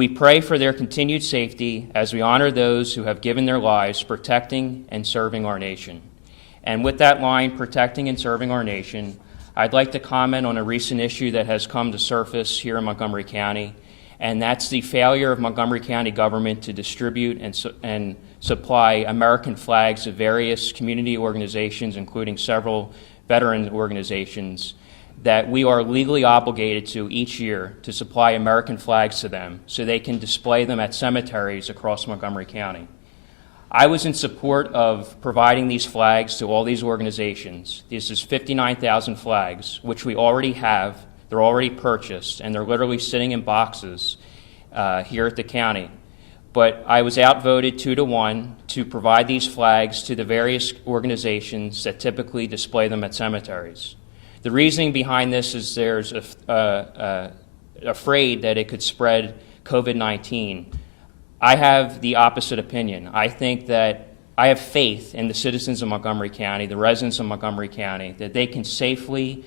We pray for their continued safety as we honor those who have given their lives protecting and serving our nation. And with that line, protecting and serving our nation, I'd like to comment on a recent issue that has come to surface here in Montgomery County, and that's the failure of Montgomery County government to distribute and supply American flags to various community organizations, including several veteran organizations, that we are legally obligated to each year to supply American flags to them so they can display them at cemeteries across Montgomery County. I was in support of providing these flags to all these organizations. This is 59,000 flags, which we already have. They're already purchased, and they're literally sitting in boxes here at the county. But I was outvoted 2-1 to provide these flags to the various organizations that typically display them at cemeteries. The reasoning behind this is there's afraid that it could spread COVID-19. I have the opposite opinion. I think that I have faith in the citizens of Montgomery County, the residents of Montgomery County, that they can safely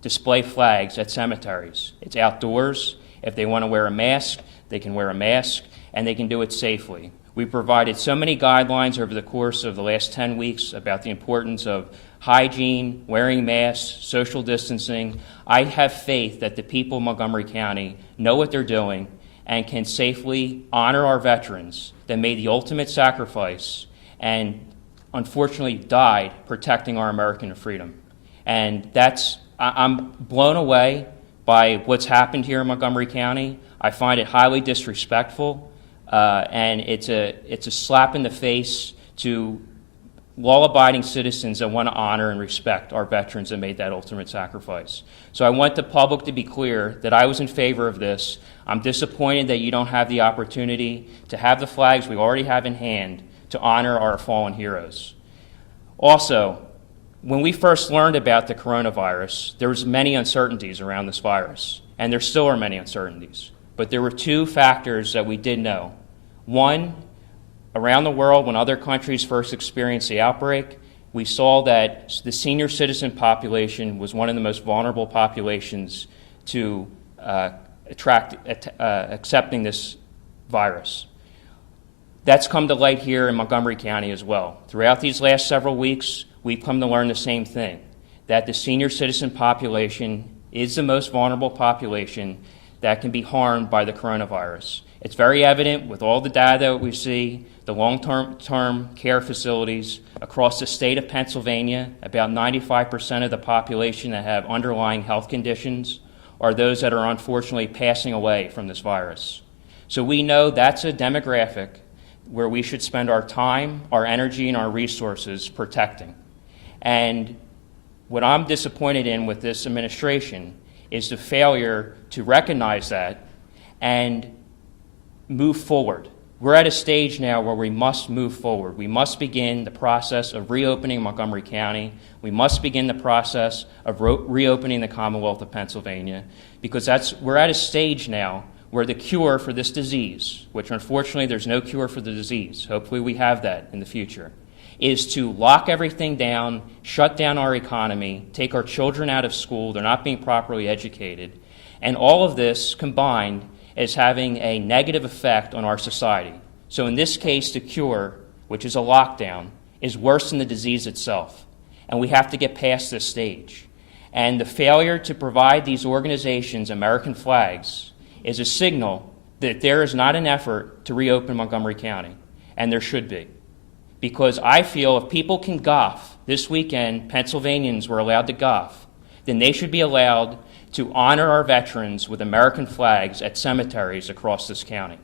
display flags at cemeteries. It's outdoors. If they want to wear a mask, they can wear a mask, and they can do it safely. We provided so many guidelines over the course of the last 10 weeks about the importance of hygiene, wearing masks, social distancing. I have faith that the people of Montgomery County know what they're doing and can safely honor our veterans that made the ultimate sacrifice and unfortunately died protecting our American freedom. And I'm blown away by what's happened here in Montgomery County. I find it highly disrespectful, and it's a slap in the face to law-abiding citizens that want to honor and respect our veterans that made that ultimate sacrifice. So I want the public to be clear that I was in favor of this. I'm disappointed that you don't have the opportunity to have the flags we already have in hand to honor our fallen heroes. Also, when we first learned about the coronavirus, there was many uncertainties around this virus, and there still are many uncertainties. But there were two factors that we did know. One, around the world, when other countries first experienced the outbreak, we saw that the senior citizen population was one of the most vulnerable populations to accepting this virus. That's come to light here in Montgomery County as well. Throughout these last several weeks, we've come to learn the same thing, that the senior citizen population is the most vulnerable population that can be harmed by the coronavirus. It's very evident with all the data that we see, the long-term care facilities across the state of Pennsylvania. About 95% of the population that have underlying health conditions are those that are unfortunately passing away from this virus. So we know that's a demographic where we should spend our time, our energy, and our resources protecting. And what I'm disappointed in with this administration is the failure to recognize that and move forward. We're at a stage now where we must move forward. We must begin the process of reopening Montgomery County. We must begin the process of reopening the Commonwealth of Pennsylvania, because we're at a stage now where the cure for this disease, which unfortunately there's no cure for the disease, hopefully we have that in the future, is to lock everything down, shut down our economy, take our children out of school, they're not being properly educated, and all of this combined is having a negative effect on our society. So in this case, the cure, which is a lockdown, is worse than the disease itself, and we have to get past this stage. And the failure to provide these organizations American flags is a signal that there is not an effort to reopen Montgomery County, and there should be. Because I feel if people can golf, this weekend Pennsylvanians were allowed to golf, then they should be allowed to honor our veterans with American flags at cemeteries across this county.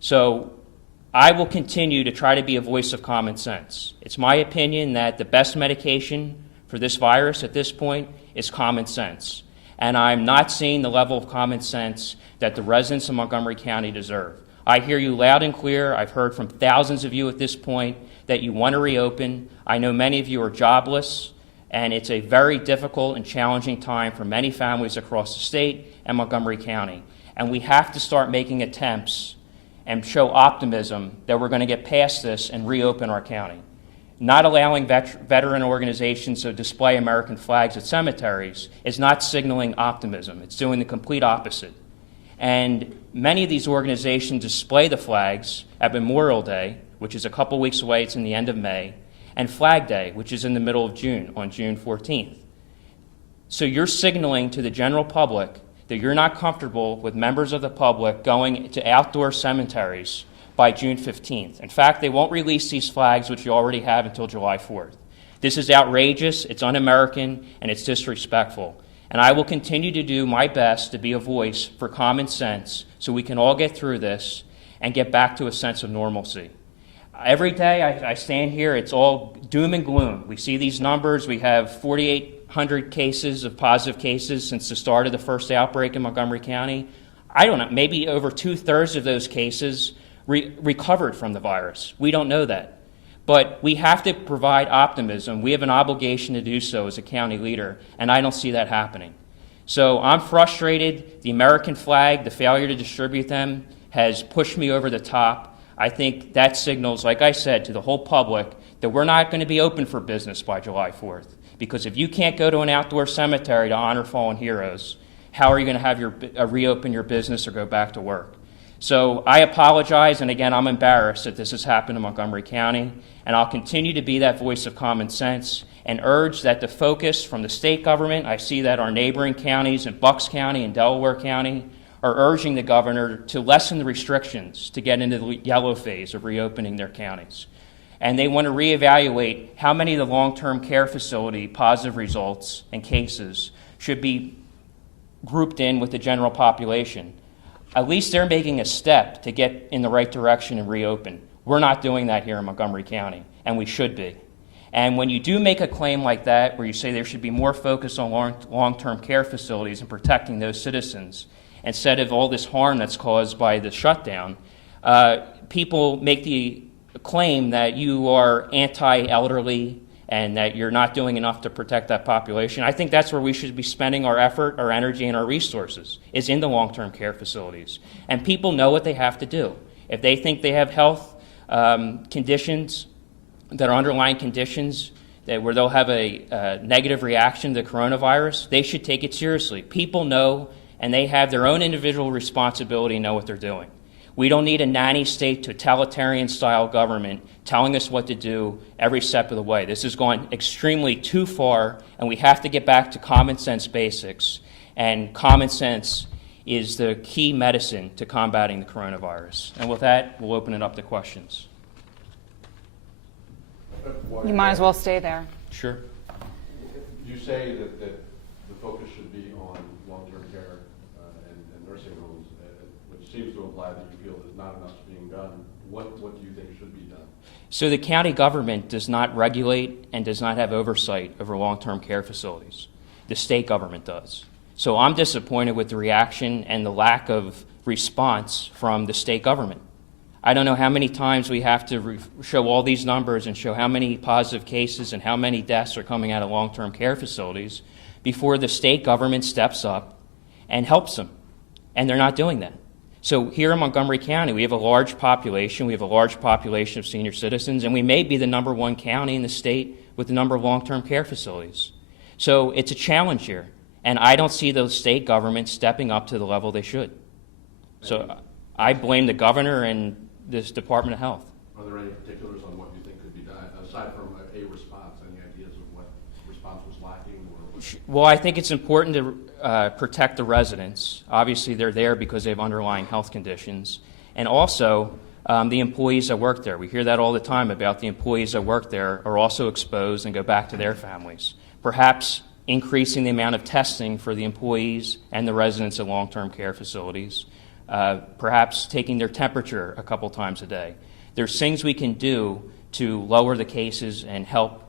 So I will continue to try to be a voice of common sense. It's my opinion that the best medication for this virus at this point is common sense. And I'm not seeing the level of common sense that the residents of Montgomery County deserve. I hear you loud and clear. I've heard from thousands of you at this point that you want to reopen. I know many of you are jobless, and it's a very difficult and challenging time for many families across the state and Montgomery County. And we have to start making attempts and show optimism that we're going to get past this and reopen our county. Not allowing veteran organizations to display American flags at cemeteries is not signaling optimism. It's doing the complete opposite. And many of these organizations display the flags at Memorial Day, which is a couple weeks away, it's in the end of May, and Flag Day, which is in the middle of June, on June 14th. So you're signaling to the general public that you're not comfortable with members of the public going to outdoor cemeteries by June 15th. In fact, they won't release these flags, which you already have, until July 4th. This is outrageous, it's un-American, and it's disrespectful. And I will continue to do my best to be a voice for common sense so we can all get through this and get back to a sense of normalcy. Every day I stand here, it's all doom and gloom. We see these numbers. We have 4,800 cases of positive cases since the start of the first outbreak in Montgomery County. I don't know, maybe over 2/3 of those cases recovered from the virus. We don't know that. But we have to provide optimism. We have an obligation to do so as a county leader, and I don't see that happening. So I'm frustrated. The American flag, the failure to distribute them, has pushed me over the top. I think that signals, like I said, to the whole public that we're not going to be open for business by July 4th. Because if you can't go to an outdoor cemetery to honor fallen heroes, how are you going to have reopen your business or go back to work? So I apologize, and again, I'm embarrassed that this has happened in Montgomery County, and I'll continue to be that voice of common sense and urge that the focus from the state government, I see that our neighboring counties in Bucks County and Delaware County are urging the governor to lessen the restrictions to get into the yellow phase of reopening their counties. And they want to reevaluate how many of the long-term care facility positive results and cases should be grouped in with the general population. At least they're making a step to get in the right direction and reopen. We're not doing that here in Montgomery County, and we should be. And when you do make a claim like that, where you say there should be more focus on long-term care facilities and protecting those citizens, instead of all this harm that's caused by the shutdown, people make the claim that you are anti-elderly and that you're not doing enough to protect that population. I think that's where we should be spending our effort, our energy, and our resources, is in the long-term care facilities. And people know what they have to do. If they think they have health conditions that are underlying conditions where they'll have a negative reaction to the coronavirus, they should take it seriously. People know, and they have their own individual responsibility and know what they're doing. We don't need a nanny state totalitarian-style government telling us what to do every step of the way. This has gone extremely too far, and we have to get back to common sense basics. And common sense is the key medicine to combating the coronavirus. And with that, we'll open it up to questions. You might as well stay there. Sure. You say that the focus should be on long-term care and nursing homes, which seems to imply that you feel that not enough is being done. What do you think should be done? So the county government does not regulate and does not have oversight over long-term care facilities. The state government does. So I'm disappointed with the reaction and the lack of response from the state government. I don't know how many times we have to show all these numbers and show how many positive cases and how many deaths are coming out of long-term care facilities before the state government steps up and helps them. And they're not doing that. So here in Montgomery County, we have a large population. We have a large population of senior citizens, and we may be the #1 county in the state with the number of long-term care facilities. So it's a challenge here, and I don't see those state governments stepping up to the level they should. So I blame the governor and this Department of Health. Are there any particulars on what you think could be done, aside from a response? Any ideas of what response was lacking? Well, I think it's important to protect the residents. Obviously, they're there because they have underlying health conditions. And also, the employees that work there. We hear that all the time about the employees that work there are also exposed and go back to their families. Perhaps increasing the amount of testing for the employees and the residents of long-term care facilities. Perhaps taking their temperature a couple times a day. There's things we can do to lower the cases and help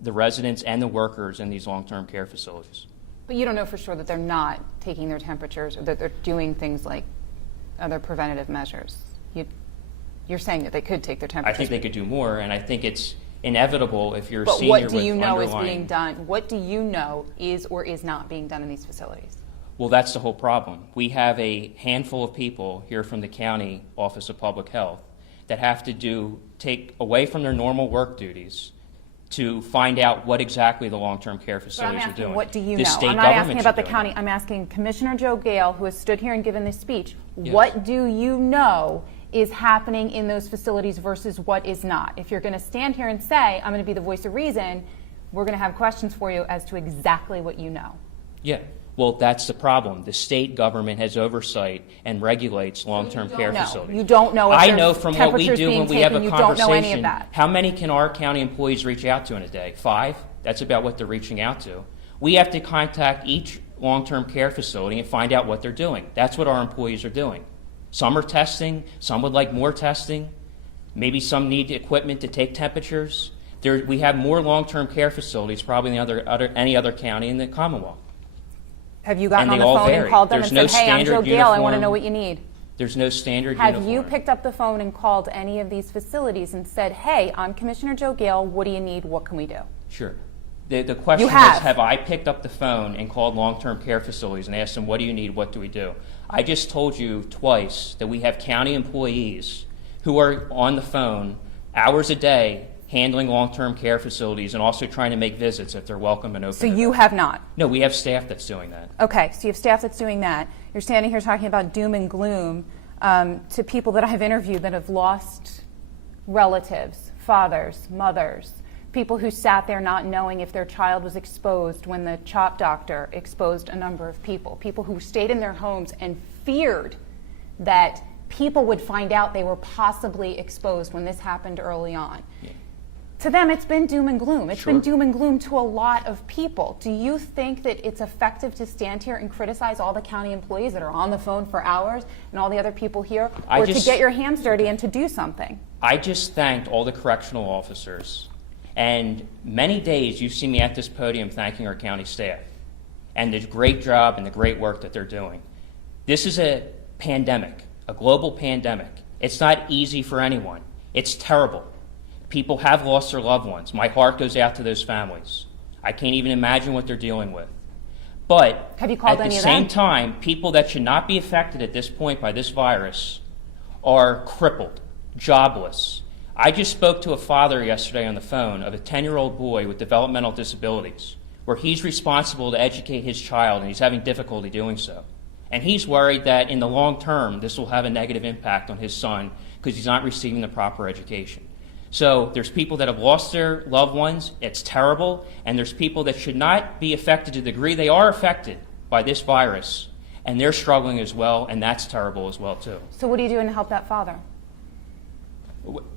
the residents and the workers in these long-term care facilities. But you don't know for sure that they're not taking their temperatures or that they're doing things like other preventative measures. You're saying that they could take their temperatures. I think they could do more, and I think it's inevitable if you're a but senior with what do you know is underlying... being done? What do you know is or is not being done in these facilities? Well, that's the whole problem. We have a handful of people here from the County Office of Public Health that have to take away from their normal work duties to find out what exactly the long-term care But I'm facilities are asking, doing. what do you The know? state I'm not asking governments about are the doing county. it. I'm asking Commissioner Joe Gale, who has stood here and given this speech. Yes. What do you know is happening in those facilities versus what is not? If you're going to stand here and say, I'm going to be the voice of reason, we're going to have questions for you as to exactly what you know. Yeah, well, that's the problem. The state government has oversight and regulates long-term care No, facilities. you don't know if I there's know from what we temperatures do being when we have a taken, you don't know any of conversation, that. how many can our county employees reach out to in a day? 5? That's about what they're reaching out to. We have to contact each long-term care facility and find out what they're doing. That's what our employees are doing. Some are testing, some would like more testing. Maybe some need equipment to take temperatures. We have more long-term care facilities probably than any other county in the Commonwealth. Have you gotten And on they the all phone vary. and called them There's and no said, hey, I'm Joe standard Gale, I want to uniform. know what you need? There's no standard Have uniform. you picked up the phone and called any of these facilities and said, hey, I'm Commissioner Joe Gale, what do you need, what can we do? Sure. The question is, have I picked up the phone and called long-term care facilities and asked them, what do you need, what do we do? I just told you twice that we have county employees who are on the phone hours a day handling long-term care facilities and also trying to make visits if they're welcome and open. So to you them. have not? No, we have staff that's doing that. Okay, so you have staff that's doing that. You're standing here talking about doom and gloom to people that I've interviewed that have lost relatives, fathers, mothers, people who sat there not knowing if their child was exposed when the CHOP doctor exposed a number of people who stayed in their homes and feared that people would find out they were possibly exposed when this happened early on. Yeah. To them, it's been doom and gloom. It's Sure. been doom and gloom to a lot of people. Do you think that it's effective to stand here and criticize all the county employees that are on the phone for hours and all the other people here, or to get your hands dirty and to do something? I just thanked all the correctional officers. And many days you've seen me at this podium thanking our county staff and the great job and the great work that they're doing. This is a pandemic, a global pandemic. It's not easy for anyone. It's terrible. People have lost their loved ones. My heart goes out to those families. I can't even imagine what they're dealing with. But Have you called at the any of same them? time, people that should not be affected at this point by this virus are crippled, jobless. I just spoke to a father yesterday on the phone of a 10-year-old boy with developmental disabilities, where he's responsible to educate his child and he's having difficulty doing so. And he's worried that in the long term, this will have a negative impact on his son because he's not receiving the proper education. So there's people that have lost their loved ones. It's terrible. And there's people that should not be affected to the degree they are affected by this virus. And they're struggling as well, and that's terrible as well, too. So what are you doing to help that father?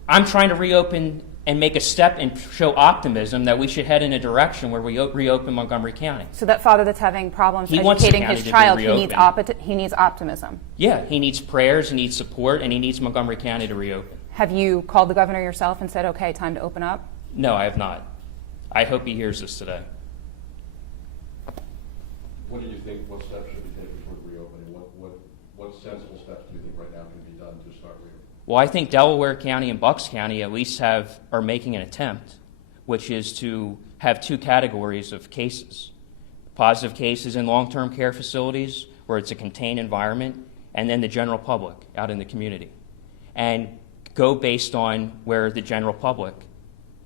I'm trying to reopen and make a step and show optimism that we should head in a direction where we reopen Montgomery County. So that father that's having problems He wants the educating county his to be child, reopened. he needs optimism. Yeah, he needs prayers, he needs support, and he needs Montgomery County to reopen. Have you called the governor yourself and said, okay, time to open up? No, I have not. I hope he hears this today. What do you think, what steps should be taken toward reopening? What sensible steps do you think right now can be done to start reopening? Well, I think Delaware County and Bucks County at least are making an attempt, which is to have 2 categories of cases. Positive cases in long-term care facilities, where it's a contained environment, and then the general public out in the community. And go based on where the general public,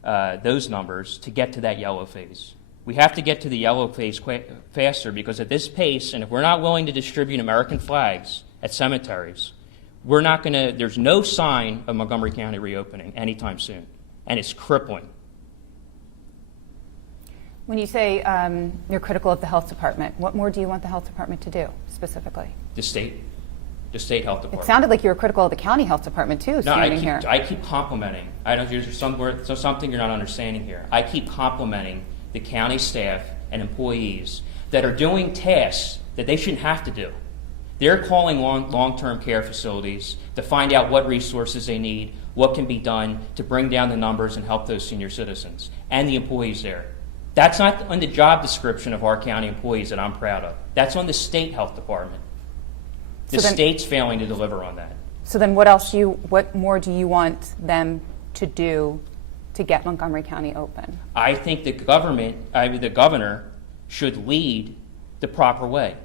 those numbers, to get to that yellow phase. We have to get to the yellow phase faster, because at this pace, and if we're not willing to distribute American flags at cemeteries, there's no sign of Montgomery County reopening anytime soon, and it's crippling. When you say you're critical of the health department, what more do you want the health department to do specifically? The state health department. It sounded like you were critical of the county health department too, standing here. I keep complimenting. I don't. There's something you're not understanding here. I keep complimenting the county staff and employees that are doing tasks that they shouldn't have to do. They're calling long-term care facilities to find out what resources they need, what can be done to bring down the numbers and help those senior citizens and the employees there. That's not on the job description of our county employees that I'm proud of. That's on the state health department. The state's failing to deliver on that. So then what more do you want them to do to get Montgomery County open? I think the governor should lead the proper way.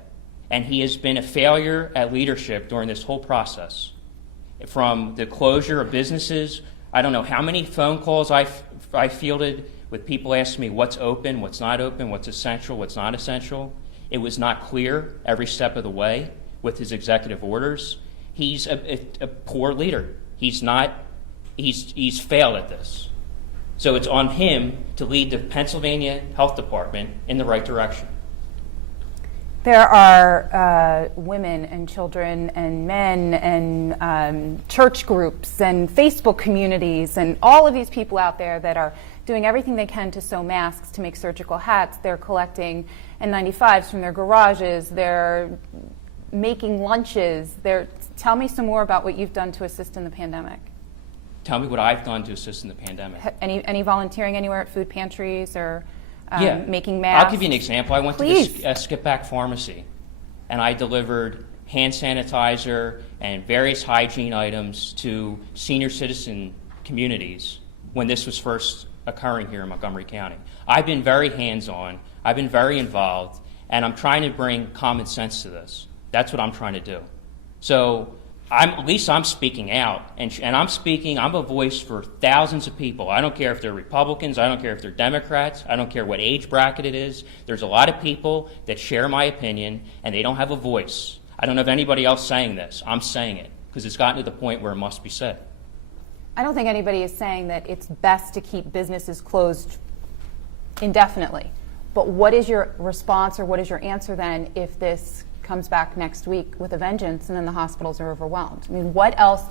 And he has been a failure at leadership during this whole process. From the closure of businesses, I don't know how many phone calls I fielded with people asking me what's open, what's not open, what's essential, what's not essential. It was not clear every step of the way with his executive orders. He's a poor leader. He's failed at this. So it's on him to lead the Pennsylvania Health Department in the right direction. There are women and children and men and church groups and Facebook communities and all of these people out there that are doing everything they can to sew masks, to make surgical hats. They're collecting N95s from their garages. They're making lunches. Tell me some more about what you've done to assist in the pandemic. Tell me what I've done to assist in the pandemic. Any volunteering anywhere at food pantries or Yeah. making masks? I'll give you an example. I went Please. to the Skip Back Pharmacy, and I delivered hand sanitizer and various hygiene items to senior citizen communities when this was first occurring here in Montgomery County. I've been very hands-on. I've been very involved, and I'm trying to bring common sense to this. That's what I'm trying to do. So at least I'm speaking out, and I'm a voice for thousands of people. I don't care if they're Republicans, I don't care if they're Democrats, I don't care what age bracket it is. There's a lot of people that share my opinion, and they don't have a voice. I don't know of anybody else saying this. I'm saying it, because it's gotten to the point where it must be said. I don't think anybody is saying that it's best to keep businesses closed indefinitely. But what is your response or what is your answer then if this comes back next week with a vengeance and then the hospitals are overwhelmed? I mean, what else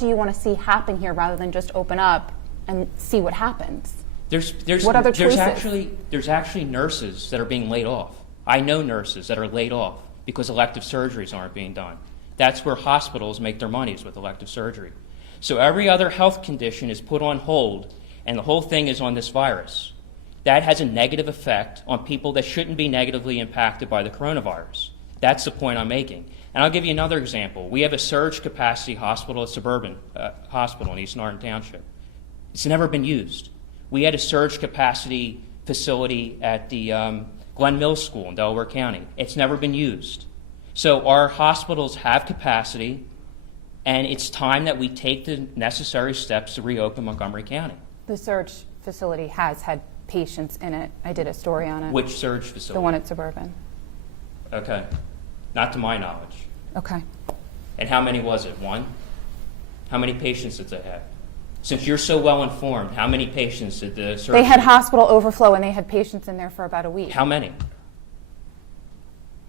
do you want to see happen here rather than just open up and see what happens? What other choices? There's actually nurses that are being laid off. I know nurses that are laid off because elective surgeries aren't being done. That's where hospitals make their money, is with elective surgery. So every other health condition is put on hold, and the whole thing is on this virus. That has a negative effect on people that shouldn't be negatively impacted by the coronavirus. That's the point I'm making. And I'll give you another example. We have a surge capacity hospital, a suburban hospital in East Norton Township. It's never been used. We had a surge capacity facility at the Glen Mills School in Delaware County. It's never been used. So our hospitals have capacity, and it's time that we take the necessary steps to reopen Montgomery County. The surge facility has had patients in it. I did a story on it. Which surge facility? The one at Suburban. Okay. Not to my knowledge. Okay. And how many was it? One? How many patients did they have? Since you're so well informed, how many patients did the surge? They had hospital overflow and they had patients in there for about a week. How many?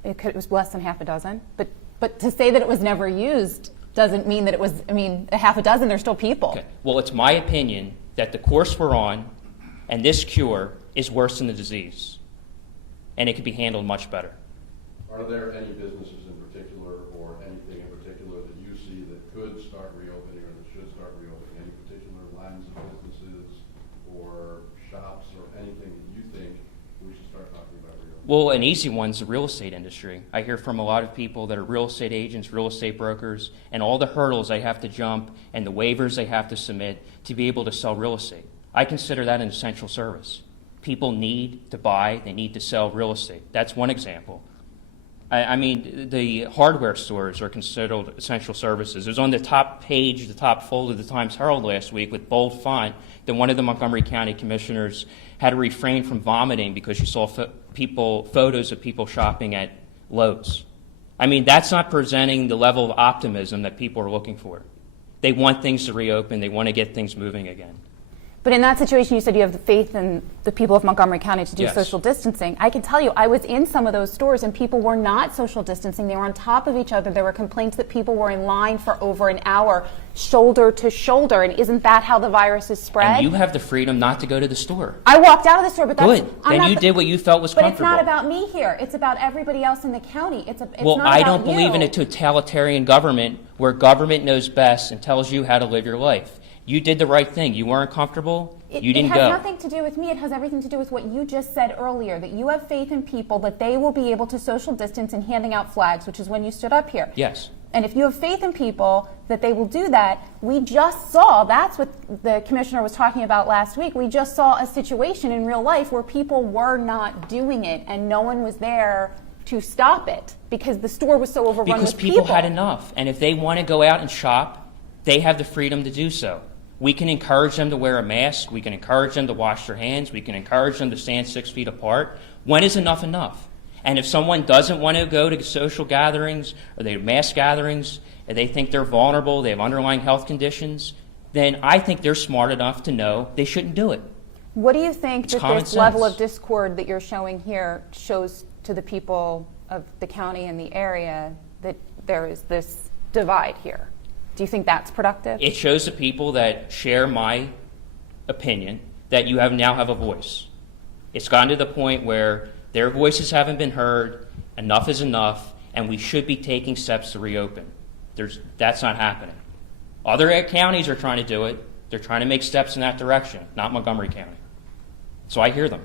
It was less than half a dozen. But to say that it was never used doesn't mean that it was, a half a dozen, there's still people. Okay. Well, it's my opinion that the course we're on and this cure is worse than the disease. And it could be handled much better. Are there any businesses in particular or anything in particular that you see that could start reopening or that should start reopening? Any particular lines of businesses or shops or anything that you think we should start talking about reopening? Well, an easy one's the real estate industry. I hear from a lot of people that are real estate agents, real estate brokers, and all the hurdles they have to jump and the waivers they have to submit to be able to sell real estate. I consider that an essential service. People need to buy, they need to sell real estate. That's one example. The hardware stores are considered essential services. It was on the top page, the top fold of the Times Herald last week with bold font that one of the Montgomery County commissioners had to refrain from vomiting because she saw photos of people shopping at Lowe's. That's not presenting the level of optimism that people are looking for. They want things to reopen. They want to get things moving again. But in that situation, you said you have the faith in the people of Montgomery County to do Yes. social distancing. I can tell you, I was in some of those stores and people were not social distancing. They were on top of each other. There were complaints that people were in line for over an hour, shoulder to shoulder. And isn't that how the virus is spread? And you have the freedom not to go to the store. I walked out of the store, but that's... Good. Then you did what you felt was but comfortable. But it's not about me here. It's about everybody else in the county. It's Well, not I about don't believe in you. a totalitarian government where government knows best and tells you how to live your life. You did the right thing. You weren't comfortable. You didn't go. It has nothing to do with me. It has everything to do with what you just said earlier, that you have faith in people, that they will be able to social distance in handing out flags, which is when you stood up here. Yes. And if you have faith in people that they will do that, we just saw, that's what the commissioner was talking about last week, we just saw a situation in real life where people were not doing it and no one was there to stop it because the store was so overrun Because with people had enough. And if they want to go out and shop, they have the freedom to do so. We can encourage them to wear a mask. We can encourage them to wash their hands. We can encourage them to stand 6 feet apart. When is enough enough? And if someone doesn't want to go to social gatherings or they have mass gatherings, and they think they're vulnerable, they have underlying health conditions, then I think they're smart enough to know they shouldn't do it. What do you think It's that common this level sense. of discord that you're showing here shows to the people of the county and the area that there is this divide here? Do you think that's productive? It shows the people that share my opinion that you now have a voice. It's gotten to the point where their voices haven't been heard, enough is enough, and we should be taking steps to reopen. That's not happening. Other counties are trying to do it. They're trying to make steps in that direction, not Montgomery County. So I hear them.